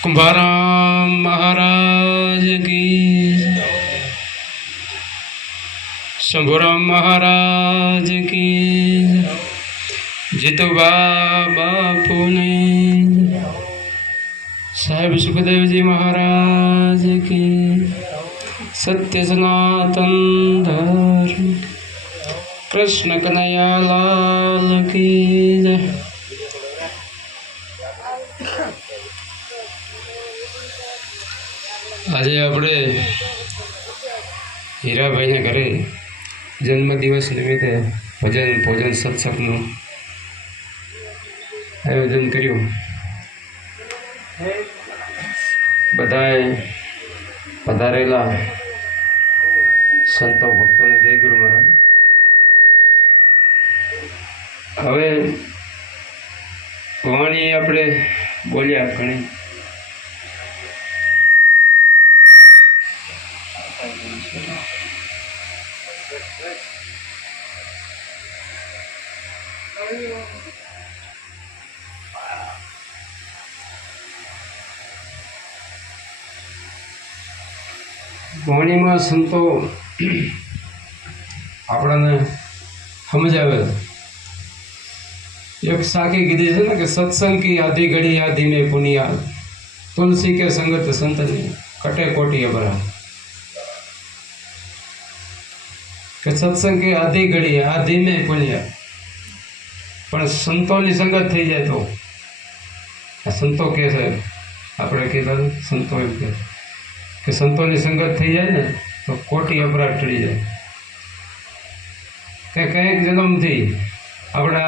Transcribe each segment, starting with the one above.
કુંભારામ મહારાજ કી શંભુરામ મહારાજ કી જીતવા બાપુને સાહેબ સુખદેવજી મહારાજ કી સત્ય સનાતન ધર્મ કૃષ્ણ કનૈયાલાલ કી જય આજે આપણે હીરાભાઈના ઘરે જન્મદિવસ નિમિત્તે ભજન, ભોજન, સત્સંગનું આયોજન કર્યું. બધાએ પધારેલા સંતો ભક્તોને જય ગુરુ મહારાજ. હવે વાણી આપણે બોલ્યા ઘણી. વાણીમાં સંતો આપણને સમજાવે છે. એક સાખી કીધી છે ને કે સત્સંગ કી આધી ઘડી આધી મેં પુનિયા તુલસી કે સંગત સંતની કટે કોટી અબરા કે સત્સંગ કે આધી ઘડી આધી મેં પુનિયા પણ સંતોની સંગત થઈ જાય તો. સંતો કે છે, આપણે કીધા સંતો એમ કે કે સંતોની સંગત થઈ જાય ને, તો કોટી અપરાધ ટળી જાય. કે કંઈક જન્મથી આપણે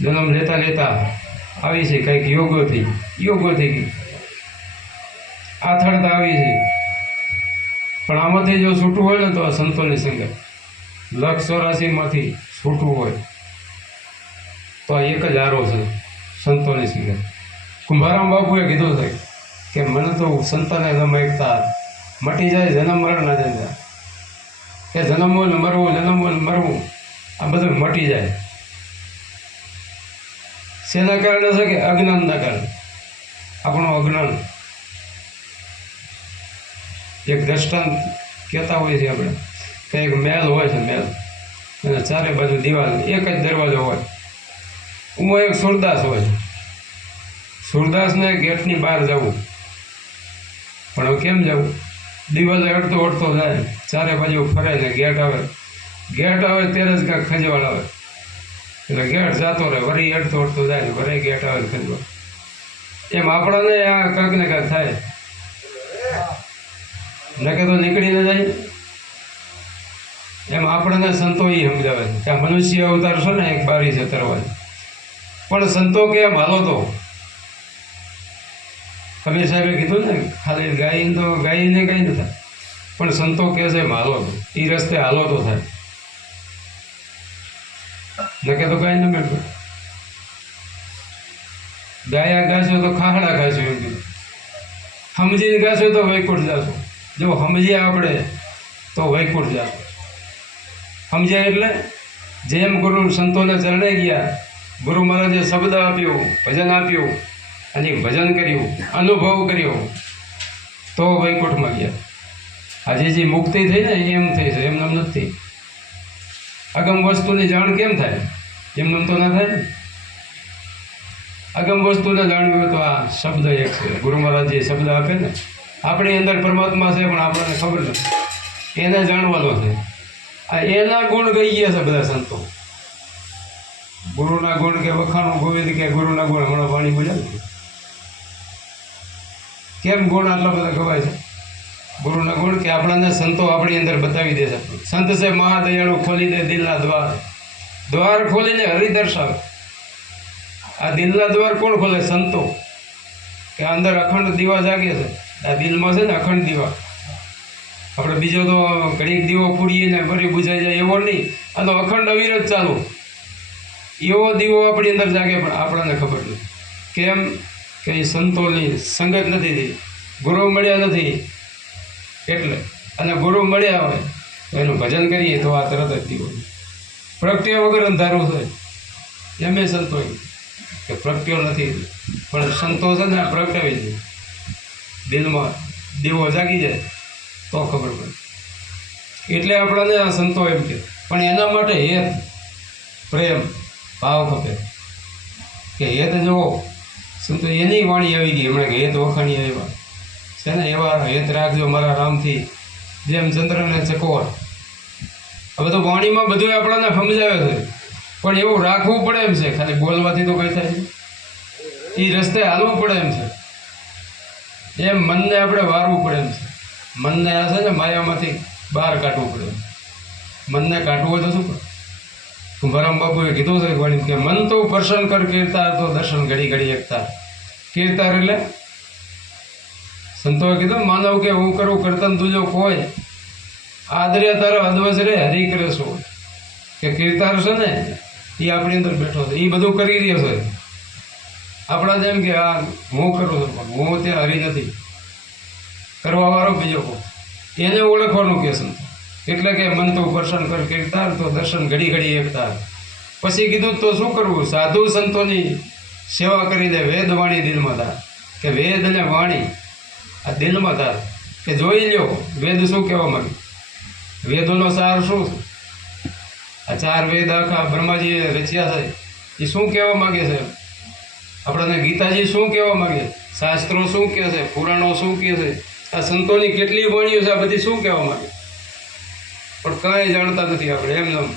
જન્મ લેતા લેતા આવી છે, કંઈક યોગોથી યોગોથી આથડતા આવી છે. પણ આમાંથી જો છૂટવું હોય ને, તો આ સંતોની સંગત. લક્ષ ચોરાસીમાંથી છૂટવું હોય. તો આ એક જ આરો છે, સંતોની સંગત. કુંભારામ બાપુએ કીધું છે કે મને તો સંતાને ન માગતા મટી જાય જન્મ મરણ ના જાય કે જન્મવું ને મરવું જન્મવું ને મરવું, આ બધું મટી જાય. શેના કારણે છે કે અજ્ઞાનના કારણે? આપણું અજ્ઞાન. એક દ્રષ્ટાંત કહેતા હોય છે આપણે. કે એક મહેલ હોય છે મહેલ. અને ચારે બાજુ દિવાલ, એક જ દરવાજો હોય. હું એક સુરદાસ હોય સુરદાસને ગેટની બહાર જવું. પણ હવે કેમ જવું? દિવાલે અડતો અડતો જાય. ચારે બાજુ ફરે ને ગેટ આવે. ગેટ આવે ત્યારે જ કાંઈક ખંજવાળ આવે. એટલે ગેટ જતો રહે. વરી અડતો અડતો જાય ને વરે ગેટ આવે ને ખંજવાળ. એમ આપણાને આ કાંઈક ને કાંઈક થાય. નકે તો નીકળીને જાય. એમ આપણને સંતો એ સમજાવે કે મનુષ્ય અવતાર છે ને, એક બારી છે તરવાની પણ સંતો કે હાલો તો? કબીર સાહેબે કીધું ને, ખાલી ગાય તો ગાઈને કંઈ ન થાય. પણ સંતો કહે છે હાલો તો. એ રસ્તે હાલો તો થાય. નકે તો કાંઈ ન મેળવે ગાયા ગાશો તો ખાહડા ખાશો એમ કીધું. સમજીને ગાશો તો વૈકુંઠ જાશો. જો સમજીએ આપણે તો વૈકુંઠ જાશો. સમજ્યા એટલે જેમ ગુરુ સંતોને ચરણે ગયા, ગુરુ મહારાજે શબ્દ આપ્યો, ભજન આપ્યું અને ભજન કર્યું, અનુભવ કર્યો, તો વૈકુંઠમાં ગયા. આજે જે મુક્તિ થઈ ને એમ થઈ છે એમ નામ નથી. અગમ વસ્તુની જાણ કેમ થાય? એમ તો ના થાય ને. અગમ વસ્તુને જાણવી તો આ શબ્દ એક છે. ગુરુ મહારાજ જે શબ્દ આપે ને, આપણી અંદર પરમાત્મા છે, પણ આપણને ખબર નથી. એને જાણવાનો છે. આ એના ગુણ ગઈ ગયા છે બધા સંતો. ગુરુના ગુણ કે વખાણું ગોવિંદ કે ગુરુના ગુણ, હમણાં પાણી બોલ્યા કેમ ગુણ આટલા બધા ખવાય છે? ગુરુના ગુણ કે આપણાને સંતો આપણી અંદર બતાવી દે છે. સંત છે, મહાદયાળુ ખોલી દે દિલના દ્વાર. દ્વાર ખોલીને હરિ દર્શાવે આ દિલના દ્વાર કોણ ખોલે? સંતો. કે અંદર અખંડ દીવા જાગે છે. આ દિલમાં છે ને અખંડ દીવા. આપણે બીજો તો ઘડીક દીવો પૂરીએ ને ફરી બુજાઈ જાય એવો નહીં. આ તો અખંડ અવિરત ચાલુ. એવો દીવો આપણી અંદર જાગે પણ આપણને ખબર નથી. કેમ? કે એ સંતોની સંગત નથી થઈ. ગુરુ મળ્યા નથી. એટલે અને ગુરુ મળ્યા હોય તો એનું ભજન કરીએ તો આ તરત જ દીવો. પ્રગટ્યો વગર અંધારું થાય એમ એ સંતો કે પ્રગટ્યો નથી. પણ સંતો છે ને પ્રગટાવી દે દિલમાં દીવો જાગી જાય તો ખબર પડે. એટલે આપણને આ સંતો એમ કે, પણ એના માટે હેત, પ્રેમ, ભાવ ખપે કે હેત જુઓ સંતો એની વાણી આવી ગઈ. હમણાં કે હેત વખાણી આવ્યા. છે ને, એવા હેત રાખજો મારા રામથી. જેમ ચંદ્રને ચકોર. હવે તો વાણીમાં બધું આપણને સમજાવે છે. પણ એવું રાખવું પડે એમ છે. ખાલી બોલવાથી તો કંઈ થાય. એ રસ્તે હાલવું પડે એમ છે. એમ મનને આપણે વારવું પડે એમ છે. મનને આ છે ને, માયામાંથી બહાર કાઢવું પડે મનને કાઢવું હોય તો શું કરે? કુંભારામ બાપુએ કીધું છે વાણી કે મન તો દર્શન કર કીર્તાર તો દર્શન ઘડી ઘડી એકતા. કીર્તાર એટલે? સંતોએ કીધું, માનવ કે હું કરું, કરતન તુજો કોઈ આદરે તારો અદવસ રે હરી કે કીર્તાર છે ને, એ આપણી અંદર બેઠો છે. એ બધું કરી રહ્યો છે. આપણા જેમ કે આ હું કરું છું, પણ હું ત્યાં હરી નથી. કરવાવાળો બીજો કોઈ એને ઓળખવાનું કે સંતો? એટલે કે મન તો પ્રસન્ન કર કીર્તાર તો દર્શન ઘડી ઘડી એકતા પછી કીધું, તો શું કરવું સાધુ સંતોની સેવા કરીને વેદ વાણી દિલમાં ધાર કે વેદ અને વાણી, આ દિલમાં ધાર કે જોઈ લ્યો, વેદ શું કહેવા માંગે? વેદોનો સાર શું? આ ચાર વેદ આખા બ્રહ્માજીએ રચ્યા છે. એ શું કહેવા માંગે છે? આપણને ગીતાજી શું કહેવા માંગે? શાસ્ત્રો શું કહે છે? પુરાણો શું કહે છે? આ સંતોની કેટલી વાણીઓ છે, આ બધી શું કહેવા માંગે? પણ કાંઈ જાણતા નથી આપણે, એમ એમ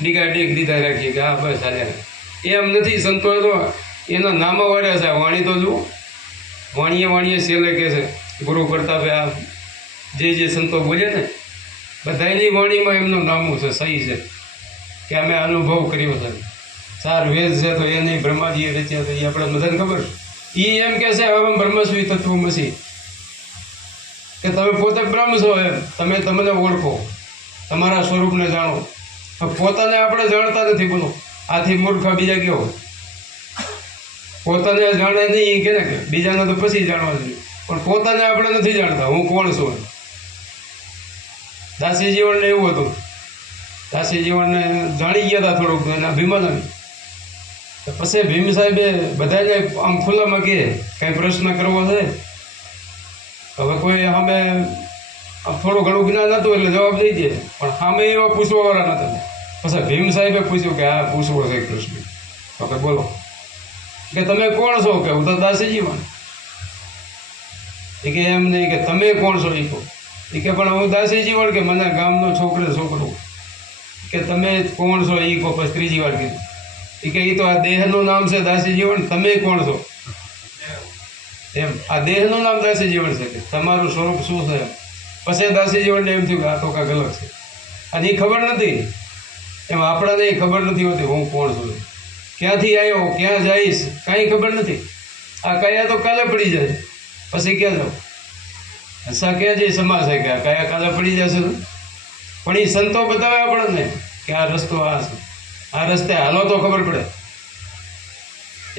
ડીગા ડીગ દીધા રાખીએ કે હા, બસ હાલ્યા એમ નથી સંતોએ તો એના નામો વાળ્યા છે, વાણી તો જુઓ. વાણીએ વાણીએ છેલ્લે કહે છે, ગુરુ પ્રતાપે આ જે જે સંતો બોલે ને બધાની વાણીમાં એમનું નામું છે, સહી છે, કે અમે અનુભવ કર્યો છે. ચાર વેદ છે તો એ નહીં બ્રહ્માજીએ રચ્યા તો એ આપણે બધાને ખબર. એ એમ કહે છે, હવે બ્રહ્મસ્વી તત્વમસી કે તમે પોતે બ્રહ્મ છો એમ, તમે, તમને ઓળખો. તમારા સ્વરૂપને જાણો. પોતાને આપણે જાણતા નથી બોલો આથી મૂર્ખા બીજા કેવો પોતાને જાણે નહીં કે? ને બીજાને તો પછી જાણવા જોઈએ. પણ પોતાને આપણે નથી જાણતા. હું કોણ છું? દાસી જીવનને એવું હતું. દાસી જીવનને જાણી ગયા હતા થોડુંક એના અભિમાન તો પછી ભીમ સાહેબે બધાને આમ ખુલ્લામાં કહે, કંઈ પ્રશ્ન કરવો છે? હવે કોઈ આમ થોડું ઘણું જ્ઞાન હતું એટલે જવાબ દઈ દે. પણ સામે એવા પૂછવાવાળા નતા. પછી ભીમ સાહેબે પૂછ્યું કે આ પૂછવો છે કૃષ્ણ. તો કે બોલો. કે તમે કોણ છો? કે હું તો દાસી જીવન એ કે એમ નહીં કે તમે કોણ છો? એ એ કે પણ હું દાસી જીવન કે મને ગામનો છોકરો છોકરો. કે તમે કોણ છો? એ કહો. પછી ત્રીજી વાર કીધું. એ કે એ તો આ દેહનું નામ છે દાસી જીવન તમે કોણ છો? એમ. આ દેહનું નામ દાસી જીવન છે કે તમારું સ્વરૂપ શું છે? એમ પછી દાસી જીવનને એમ થયું કે આ તો કાંક અલગ છે. અને એ ખબર નથી. એમ આપણાને ખબર નથી હોતી હું કોણ છું. ક્યાંથી આવ્યો ક્યાં જઈશ, કાંઈ ખબર નથી. આ કયા તો કાલે પડી જાય. પછી ક્યાં જાઉં? હસા ક્યાં જઈ સમાજ છે કે આ કયા કાલે પડી જશે? પણ એ સંતો બતાવે આપણને કે આ રસ્તો આ છે. આ રસ્તે હાલો તો ખબર પડે.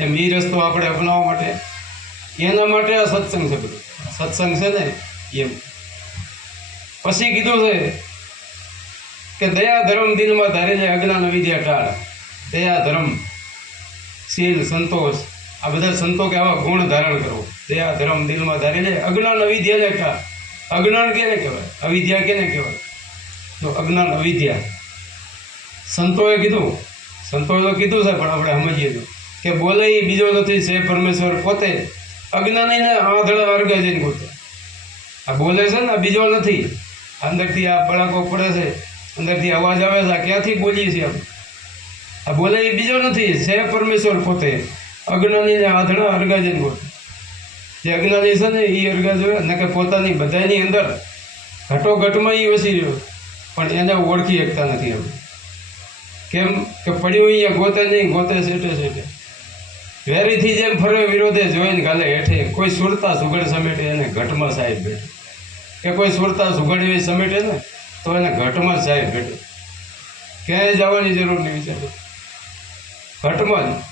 એમ એ રસ્તો આપણે અપનાવવા માટે. એના માટે આ સત્સંગ છે બધું. સત્સંગ છે ને, એમ. પછી કીધું છે કે દયા ધર્મ દિલમાં ધારીને અજ્ઞાન વિદ્યા ટાળ. દયા ધર્મ, શીલ, સંતોષ, આ બધા સંતો કે આવા ગુણ ધારણ કરો. દયા ધર્મ દિલમાં ધારીને અજ્ઞાન અવિદ્યાને ટાળ. અજ્ઞાન કેને કહેવાય? અવિદ્યા કેને કહેવાય? તો અજ્ઞાન અવિદ્યા. સંતોએ કીધું. સંતોએ તો કીધું છે, પણ આપણે સમજીએ તો. કે બોલે બીજો નથી, છે પરમેશ્વર પોતે. અજ્ઞાનીને આંધળા વર્ગે જઈને ગોતે. આ બોલે છે ને બીજો નથી. અંદરથી આ બળાકો પડે છે, અંદરથી અવાજ આવે છે, આ ક્યાંથી બોલીએ છીએ આમ આ બોલે એ બીજો નથી છે પરમેશ્વર પોતે અજ્ઞાનીને આંધળા અરગા જઈને ગોતે જે અજ્ઞાની છે ને એ અર્ગાજ ને કે પોતાની બધાની અંદર ઘટોઘટમાં એ વસી રહ્યો પણ એને ઓળખી શકતા નથી એમ. કેમ કે પડ્યું અહીંયા ગોતે નહીં, ગોતે સેટે સેટે વેરીથી જેમ ફરે વિરોધે જોઈને ગાલે હેઠે કોઈ સુરતા સુગડ સમેટે એને ઘટમાં સાહેબ બેઠે. કે કોઈ સુરતા સુગાડી એવી સમેટે ને, તો એને ઘટમાં જાય બેઠે ક્યાંય જવાની જરૂર નહીં વિચારો. ઘટમાં જ.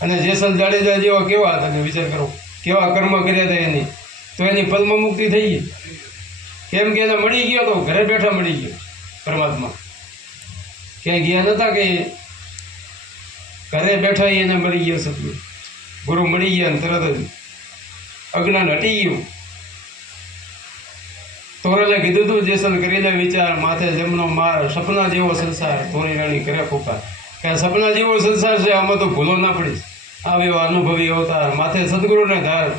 અને જેસલ જાડેજા જેવા કેવા હતા વિચાર કરો, કેવા કર્મ કર્યા હતા એની? તો એની પદ્મ મુક્તિ થઈ ગઈ. કેમ કે એને મળી ગયો તો ઘરે બેઠા મળી ગયો પરમાત્મા. ક્યાંય ગયા નતા કે ઘરે બેઠા એને મળી ગયો સદગુરુ? ગુરુ મળી ગયા તરત જ. અજ્ઞાન હટી ગયું. તોરલે કીધું તું જેસલ કરીને વિચાર, માથે જમનો માર, સપના જેવો સંસાર તોરી રાણી કરે ખોપા કે સપના જેવો સંસાર છે, આમાં તો ભૂલો ના પડી. આવ્યો અનુભવી અવતાર, માથે સદગુરુને ધાર.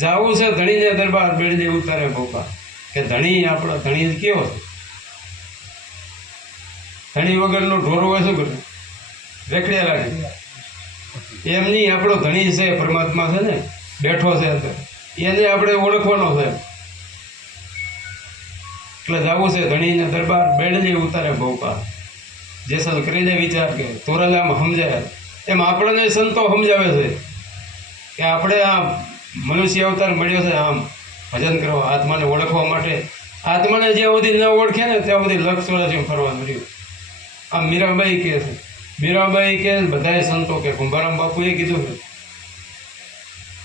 જાવું છે ધણીને દરબાર, બેડને ઉતારે ભોપા. કે ધણી આપણો, ધણી કેવો છે? ધણી વગરનો ઢોરો હોય શું કરે? રેખડ્યા લાગે. એમ નહીં આપણો ધણી છે, પરમાત્મા છે ને, બેઠો છે એને આપણે ઓળખવાનો છે. એટલે જવું છે, ધણીને દરબાર બેડલી ઉતારે ભોપા જેસલ કરીને વિચાર કે તોરાલામ સમજાય. એમ આપણને સંતો સમજાવે છે કે આપણે આ મનુષ્ય અવતાર મળ્યો છે, આમ ભજન કરવા, આત્માને ઓળખવા માટે. આત્માને જ્યાં સુધી ન ઓળખે ને ત્યાં સુધી લક્ષ વર્ષ ફરવા મળ્યું આમ મીરાબાઈ કહે છે. મીરાબાઈ કે બધાએ સંતો કે, કુંભારામ બાપુએ કીધું છે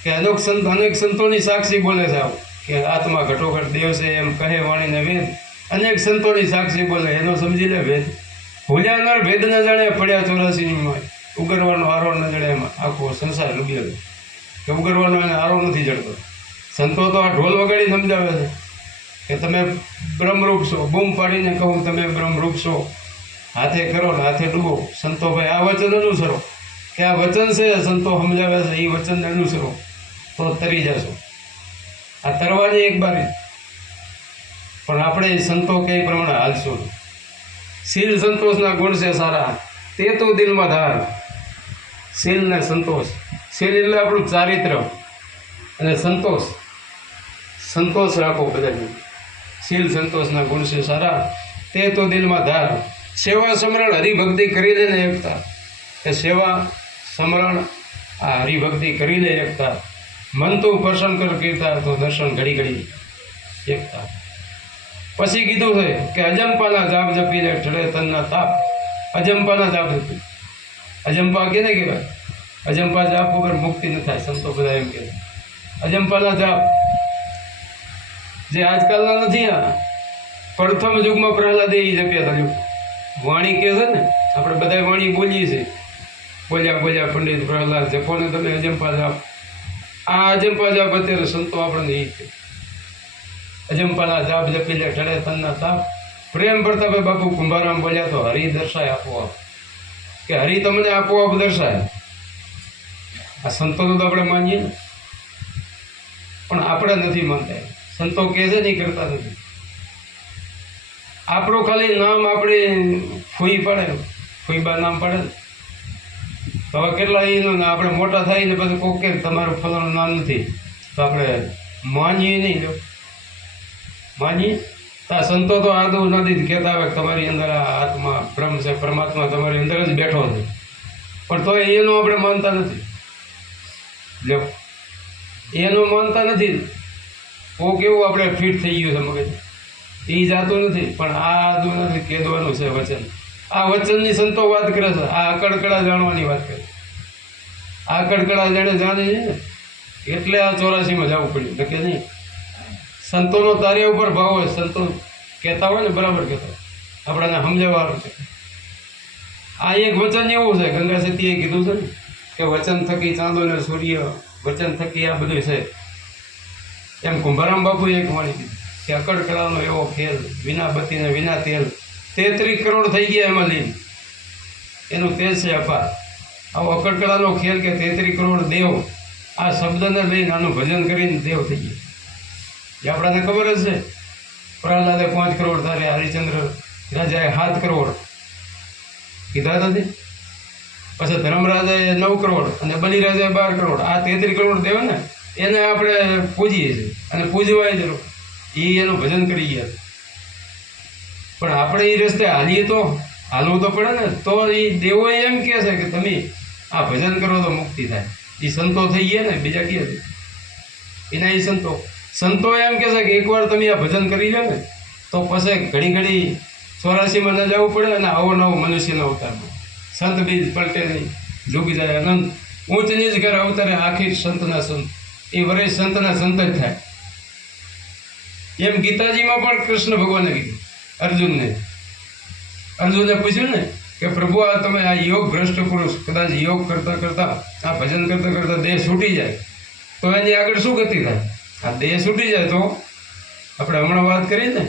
કે અનેક સંત, અનેક સંતોની સાક્ષી બોલે છે આવું. કે આત્મા ઘટોઘટ દેવ છે એમ કહે વાણીને વેદ. અનેક સંતોની સાક્ષી બોલે, એનો સમજી લે ભેદ ભૂલ્યાનાર ભેદ ન જાણે પડ્યા ચોરાસીમાં. ઉગરવાનો આરો ન જડે એમાં. આખો સંસાર ડૂબ્યો છે કે ઉગરવાનો આરો નથી જડતો. સંતો તો આ ઢોલ વગાડી સમજાવે છે કે તમે બ્રહ્મરૂપ છો. બૂમ પાડીને કહું, તમે બ્રહ્મરૂપ છો. હાથે કરો ને હાથે ડૂબો. સંતો ભાઈ, આ વચન અનુસરો. કે આ વચન છે, સંતો સમજાવે છે એ વચનને અનુસરો. તો તરી જશો. આ તરવાની એક બારી. પણ આપણે સંતો કે પ્રમાણે હાલશું. શીલ સંતોષના ગુણ છે સારા. તે તો દિલમાં ધાર. શીલ ને સંતોષ. શીલ એટલે આપણું ચારિત્ર. અને સંતોષ. સંતોષ રાખો બધાને શીલ સંતોષના ગુણ છે સારા. તે તો દિલમાં ધાર. સેવા સમરણ હરિભક્તિ કરી લે ને એકતા. એ સેવા સમરણ આ હરિભક્તિ કરી લે એકતા. મન તો પ્રસન્ન કર કીર્તા તો દર્શન ઘડી ઘડી એકતા. પછી કીધું છે કે અજંપાના જાપ જપીને ચડે તનના તાપ. અજંપાના જાપ જપી અજંપા કેને કહેવાય? અજંપા જાપ વગર મુક્તિ ન થાય, સંતો બધા એમ કે અજંપાના જાપ જે આજકાલના નથી આ. પ્રથમ યુગમાં પ્રહલાદે એ જપ્યા હતા વાણી કહે છે ને, આપણે બધા વાણી બોલીએ છીએ. બોલ્યા બોલ્યા પંડિત પ્રહલાદ જપો ને તમે અજંપા જાપ આ અજંપા જાપ અત્યારે સંતો આપણને એ છે અજંપાના જાપ જપી લે ઠળે તનના તાપ. પ્રેમ પ્રતાપે બાપુ કુંભારામ બોલ્યા તો હરિ દર્શાય આપોઆપ. કે હરિ તમને આપોઆપ દર્શાય. આ સંતો તો આપણે માનીએ ને. પણ આપણે નથી માનતા. સંતો કહે છે નહીં કરતા નથી. આપણું ખાલી નામ આપણે ફૂઈ પડે ફૂઈબા નામ પડે ને. હવે કેટલા એનું ને આપણે મોટા થાય ને પછી કોક કે તમારું ફલાણું નામ નથી. તો આપણે માનીએ નહીં લો માનીએ? આ સંતો તો આદુ નથી જ કહેતા આવે તમારી અંદર આ આત્મા બ્રહ્મ છે, પરમાત્મા તમારી અંદર જ બેઠો છે. પણ તો એનું આપણે માનતા નથી. લો એનું માનતા નથી. ઓ કેવું આપણે ફિટ થઈ ગયું છે મગજ એ જાતું નથી, પણ આ આદુ નથી કહેવાનું છે વચન. આ વચનની સંતો વાત કરે છે. આ અકડકડા જાણવાની વાત કરે આ અકડકડા જાણે જાણે છે ને, એટલે આ ચોરાસીમાં જવું પડ્યું. નક્કી નહીં? સંતોનો તારે ઉપર ભાવ હોય, સંતો કહેતા હોય ને, બરાબર કહેતા હોય. આપણાને સમજાવવાનું છે. આ એક વચન એવું છે, ગંગા સતીએ કીધું છે ને, કે વચન થકી ચાંદો ને સૂર્ય, વચન થકી આ બધું છે. એમ કુંભારામ બાપુએ એક વાણી કીધી કે અકડકડાનો એવો ખેલ, વિના બત્તીને વિના તેલ તેત્રીસ કરોડ થઈ ગયા એમાં લીન એનું તેજ છે અપાર. આવો અકડકડાનો ખેલ કે તેત્રીસ કરોડ દેવ, આ શબ્દને લઈને આનું ભજન કરીને દેવ થઈ ગયા. એ આપણાને ખબર જ છે પ્રહલાદે પાંચ કરોડ, તારે હરિચંદ્ર રાજાએ સાત કરોડ. કીધા નથી પછી ધર્મરાજાએ નવ કરોડ અને બલિરાજાએ બાર કરોડ. આ તેત્રીસ કરોડ દેવ ને, એને આપણે પૂજીએ છીએ. અને પૂજવાય જરૂર. એ એનું ભજન કરી ગયા. પણ આપણે એ રસ્તે હાલીએ તો હાલવું તો પડે ને. તો એ દેવો એમ કહે છે કે તમે આ ભજન કરો તો મુક્તિ થાય. એ સંતો થઈ ગયા ને, બીજા છે? એના એ સંતો. સંતો એમ કહે છે કે એકવાર તમે આ ભજન કરી લો ને, તો પછી ઘણી ઘણી ચોરાસીમાં ન જવું પડે અને આવો નવો મનુષ્યનો અવતારમાં. સંત બીજ પલટે નહીં. જોગી જાય. અનંત ઊંચ નીચ ઘર અવતારે આખી સંતના સંત. એ વરે સંતના સંત જ થાય. એમ ગીતાજીમાં પણ કૃષ્ણ ભગવાને કીધું. અર્જુનને. અર્જુને પૂછ્યું ને કે, પ્રભુ, આ તમે આ યોગ ભ્રષ્ટ પુરુષ, કદાચ યોગ કરતા કરતાં આ ભજન કરતાં કરતાં દેહ છૂટી જાય. તો એની આગળ શું ગતિ થાય? આ દેહ છૂટી જાય તો આપણે હમણાં વાત કરી ને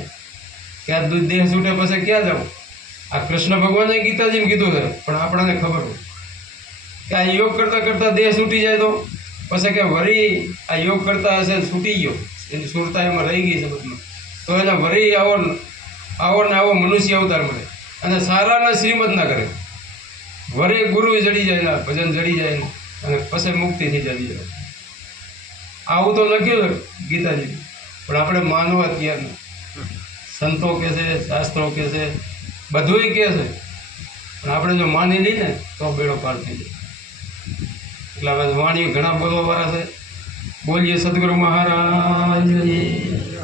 કે આ દેહ છૂટે પછી ક્યાં જવું? આ કૃષ્ણ ભગવાને ગીતાજીમાં કીધું છે, પણ આપણને ખબર કે આ યોગ કરતાં કરતા દેહ છૂટી જાય તો પછી કે વરી આ યોગ કરતા હશે, છૂટી ગયો. એની સુરતા એમાં રહી ગઈ છે બધું. તો એને વરી આવો આવો ને આવો મનુષ્ય અવતાર મળે. અને સારાને શ્રીમદ ના કરે. વરે ગુરુ જડી જાય ના ભજન જડી જાય અને પછી મુક્તિ થઈ જાય આવું તો લખ્યું ગીતાજી. પણ આપણે માનવા તૈયાર નથી. સંતો કે છે, શાસ્ત્રો કે છે, બધુંય કે છે. પણ આપણે જો માની લઈએ ને, તો બેડો પાર થઈ જાય. એટલે હવે વાણી ઘણા બોલવા વાળા છે. બોલીએ, સદગુરુ મહારાજ